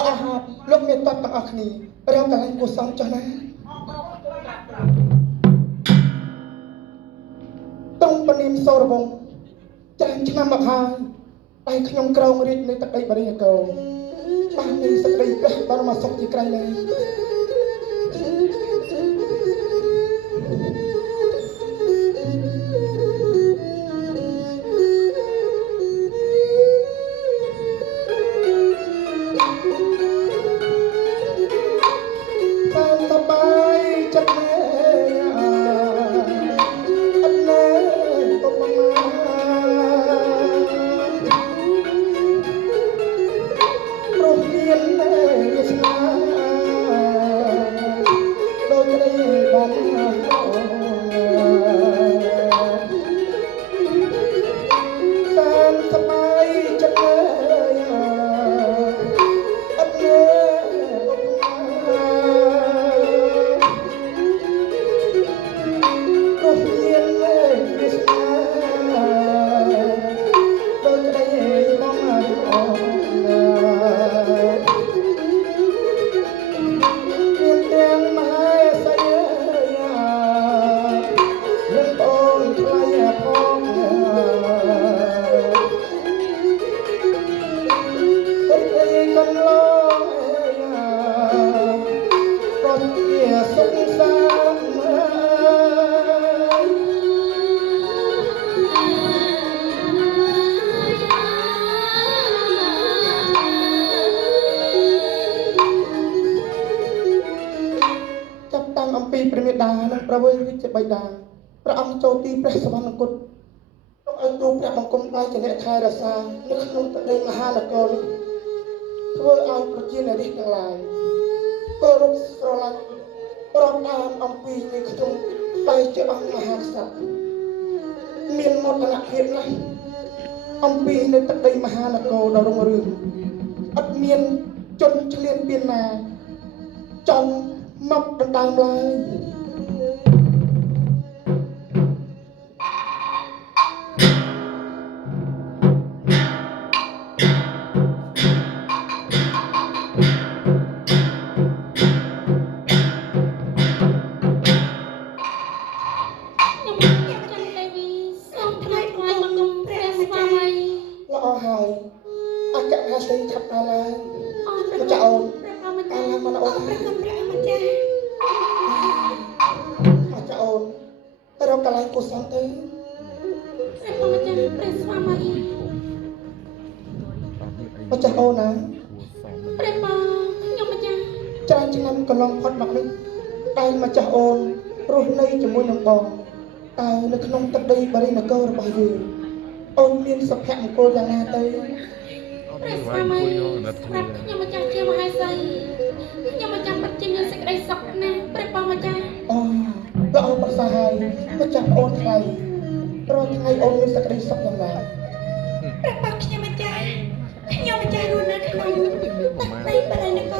លោកអាហារលោកមានតបទាំងអស់គ្នារកកន្លែងគួរសមចុះណាត្រង់ពនាមសូរវង្សច្រើនឆ្នាំមកហើយតែខ្ញុំក្រងរាជនៃទឹកដីបរិយាកោបានមានសេចក្តីព្រះបរមសុខជាក្រៃលែងព្រះមេដានិងព្រះវេរាជបិតាព្រះអង្គចូលទីព្រះសវណ្ណគតទុកឲ្យទូព្រះបង្គំដៃជាអ្នកថែរក្សានៅក្នុងទឹកដីមហានគរនេះធ្វើឲ្យប្រជានារីទាំងឡាយគោរពស្រឡាញ់ប្រកតាមអំពីនៃខ្ញុំតែជាអង្គមហាក្សត្រមានមោទនភាពណាស់អំពីនៅទឹកដីមហានគរដ៏រុងរឿងអត់មានជនឆ្លៀនពៀនណាចង់មកដណ្ដើមឡើយល្អហើយអគ្គមហេសីថាប់ដល់ហើយម្ចាស់អូនតាមឡាមកអូនព្រះគុណព្រះម្ចាស់ម្ចាស់អូនទៅរកកន្លែងគួរសមទៅព្រះគុណម្ចាស់ព្រះស្វាមីម្ចាស់អូនណាព្រះបងខ្ញុំម្ចាស់ច្រើនឆ្នាំកន្លងផុតមកនេះតែម្ចាស់អូនរស់នៅជាមួយនឹងបងតែនៅក្នុងទឹកដីបរិនគររបស់យើងអូនមានសុភមង្គលយ៉ាងណាទៅព្រះស្វាមីខ្ញុំម្ចាស់ជាមហេសីខ្ញុំម្ចាស់ពិតជាមានសេចក្តីសុខណាស់ព្រះបងម្ចាស់អូល្អប្រសើរហើយម្ចាស់អូនថ្លៃរាល់ថ្ងៃអូនមានសេចក្តីសុខយ៉ាងណាព្រះបងខ្ញុំម្ចាស់រស់នៅក្នុងទឹកដីបរិនគរ